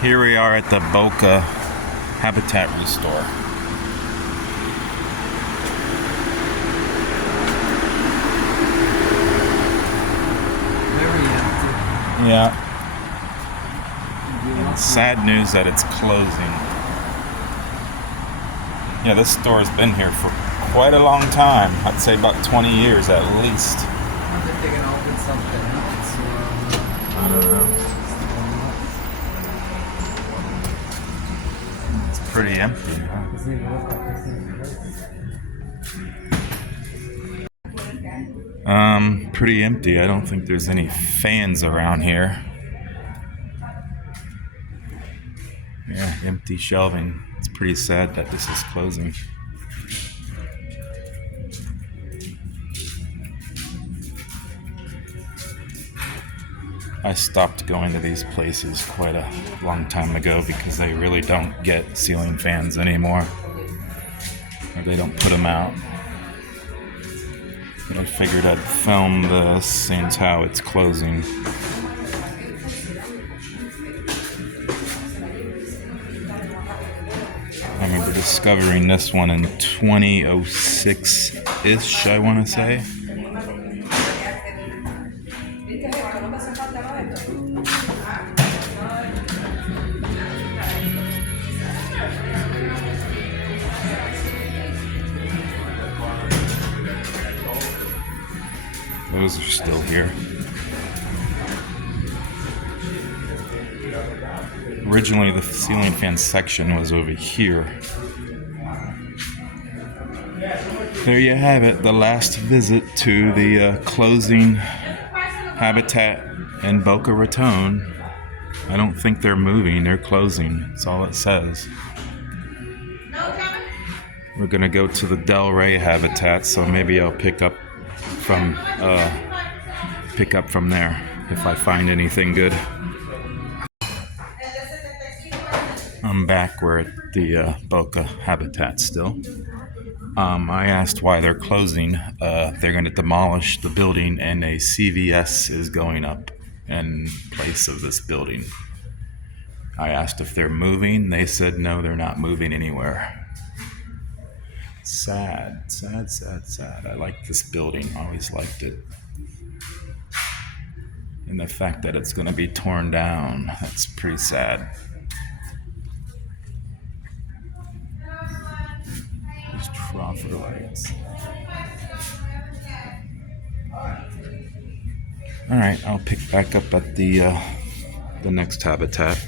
Here we are at the Boca Habitat Restore. Very empty. Yeah. And sad news that it's closing. Yeah, this store has been here for quite a long time. I'd say about 20 years at least. I wonder if they can open something else. I don't know. It's pretty empty, huh? Pretty empty. I don't think there's any fans around here. Yeah, empty shelving. It's pretty sad that this is closing. I stopped going to these places quite a long time ago because they really don't get ceiling fans anymore. Or they don't put them out. But I figured I'd film this, seeing how it's closing. I remember discovering this one in 2006-ish, I want to say. Those are still here. Originally, the ceiling fan section was over here. There you have it, the last visit to the closing Habitat in Boca Raton. I don't think they're moving, they're closing. That's all it says. We're gonna go to the Del Rey Habitat, so maybe I'll pick up from there if I find anything good. I'm back. We're at the Boca Habitat still. I asked why they're closing. They're going to demolish the building, and a CVS is going up in place of this building. I asked if they're moving. They said no, they're not moving anywhere. Sad. I like this building. Always liked it. And the fact that it's going to be torn down, that's pretty sad. There's troglodytes. Alright, I'll pick back up at the next habitat.